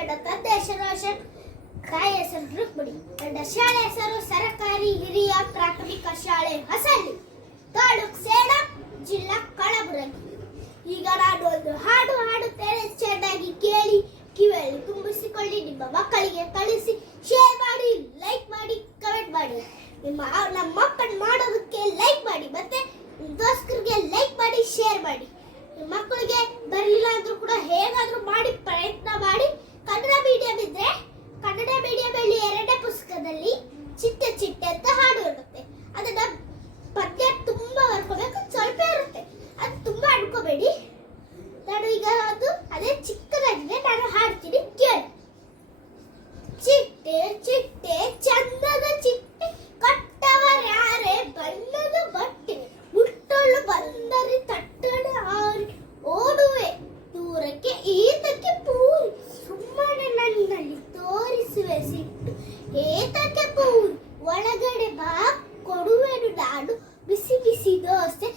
ನನ್ನ ತಂದೆ ಹೆಸರು ಅಶೋಕ್, ತಾಯಿ ಹೆಸರು ರುಕ್ಮಿಣಿ. ನನ್ನ ಶಾಲೆ ಹೆಸರು ಸರ್ಕಾರಿ ಹಿರಿಯ ಪ್ರಾಥಮಿಕ ಶಾಲೆ ಹಸಳ್ಳಿ, ತಾಲೂಕು ಸೇಡಂ, ಜಿಲ್ಲಾ ಕಲಬುರಗಿ. ಈಗ ನಾನು ಒಂದು ಹಾಡು ಹಾಡುತ್ತೇನೆ, ಚೆನ್ನಾಗಿ ಕೇಳಿ, ಕಿವಿಯಲ್ಲಿ ತುಂಬಿಸಿಕೊಳ್ಳಿ, ನಿಮ್ಮ ಮಕ್ಕಳಿಗೆ ಕಳಿಸಿ, ಶೇರ್ ಮಾಡಿ, ಲೈಕ್ ಮಾಡಿ, ಕಮೆಂಟ್ ಮಾಡಿ. ನಮ್ಮ ಮಕ್ಕಳು ಮಾಡೋದಕ್ಕೆ ಲೈಕ್ ಮಾಡಿ, ಮತ್ತೆ ದೋಸ್ತರಿಗೆ ಲೈಕ್ ಮಾಡಿ, ಶೇರ್ ಮಾಡಿ. ಮಕ್ಕಳಿಗೆ ಬರಲಿಲ್ಲ ಅಂದ್ರೂ ಕೂಡ ಹೇಗಾದ್ರೂ ಮಾಡಿ ಪ್ರಯತ್ನ ಮಾಡಿ. ಕನ್ನಡ ಮೀಡಿಯಂ ಇದ್ರೆ ಕನ್ನಡ ಮೀಡಿಯಂಲ್ಲಿ 2ನೇ ಪುಸ್ತಕದಲ್ಲಿ ಚಿಟ್ಟೆ ಚಿಟ್ಟೆ ಅಂತ ಹಾಡು ಇರುತ್ತೆ. ಅದನ್ನ ಪದ್ಯ ತುಂಬಾ ಬರ್ಕೋಬೇಕು, ಸ್ವಲ್ಪ ಇರುತ್ತೆ, ಅದು ತುಂಬಾ ಅನ್ಕೋಬೇಡಿ. ನಾನು ಈಗ ಅದೇ ಚಿಕ್ಕದಾಗಿದೆ, ನಾನು ಹಾಡ್ತೀನಿ, ಕೇಳಿ. ಚಿಟ್ಟೆ ಚಿಟ್ಟೆ ಚಂದದ ಚಿಟ್ಟೆ, ಕಟ್ಟವರ್ಯಾರೆ ಬಣ್ಣದ ಬಟ್ಟೆ, ಮುಟ್ಟಲು ಬಂದರೆ ತಟ್ಟನೆ ಹಾರಿ ಓಡುವೆ ದೂರಕ್ಕೆ ಈತಕ್ಕೆ ಪೂರಿ, ಸುಮ್ಮನೆ ನನ್ನಲ್ಲಿ ತೋರಿಸುವೆ ಸಿಟ್ಟು ಏತಕ್ಕೆ ಪೂರಿ, ಒಳಗಡೆ ಬಾ ಕೊಡುವೆನು ನಾನು ಬಿಸಿ ಬಿಸಿ ದೋಸೆ